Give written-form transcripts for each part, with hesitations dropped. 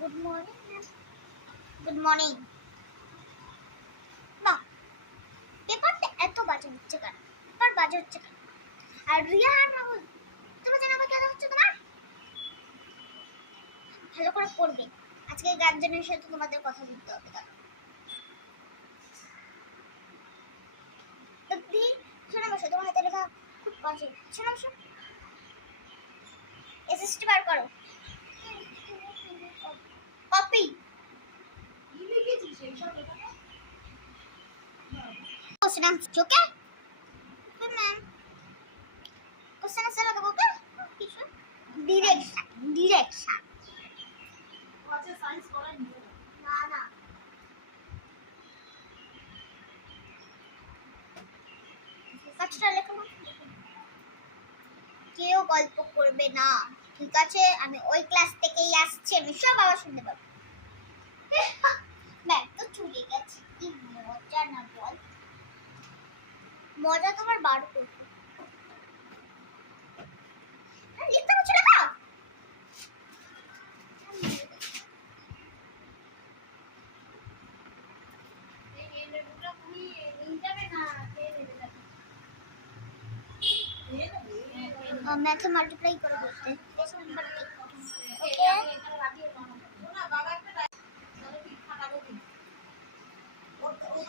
Good morning good morning. না, পেপারটা এত বাজে হচ্ছে কেন? পেপার বাজে হচ্ছে কেন? আর রিয়া আর রাহুল, তোমরা জানো আমার কেন হচ্ছে তোমার? ভালো করে পড়বে। আজকে গার্জেনের সাথে তোমাদের কথা বলতে হবে। দি শোনো বসো, তোমার হাতে লেখা খুব বাজে। শোনো বসো, এসএসটি বার করো। কপি क्वेश्चन आंसर ओके फिर मैम क्वेश्चन आंसर लगाओ क्या डायरेक्शन अच्छा साइंस पढ़ा नहीं ना ना কাজটা লেখো। কেউ গল্প করবে না, ঠিক আছে? আমি ওই ক্লাস থেকেই আসছি, আমি সব আবার শুনতে পাবো। ম্যাম তো চলে গেছে, কি মজা না বল? মজা তোমার বার করবো। লিখতে পারছো না? मैथ मल्टीप्लाई करो बोलते हैं इस नंबर की ओके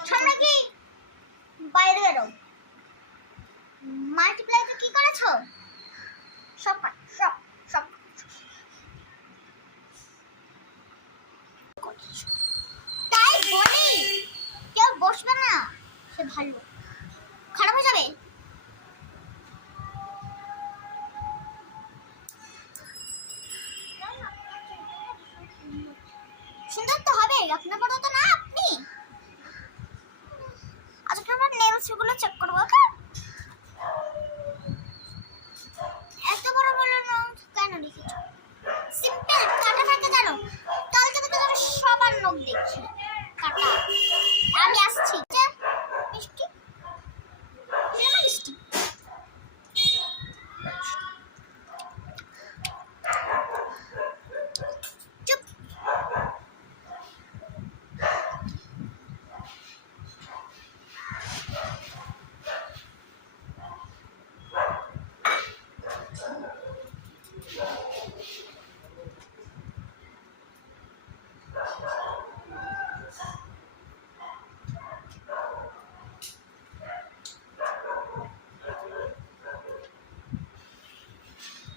তোমরা কি বাইরে বেরো মাল্টিপ্লাই তো কি করেছো সব সব সব তাই বলি কেউ বসবে না সে ভালো খারাপ হয়ে যাবে সুন্দর তো হবে আপনার পড়ো তো না আপনি আজকে আমরা নেলস গুলো চেক করব ওকে এত বড় বড় নোট কেন লিখেছো সিম্পল কাটা থাকে জানো কাল থেকে তো সবার নোট দেখছি কাটা আমি আসছি মিষ্টি মিষ্টি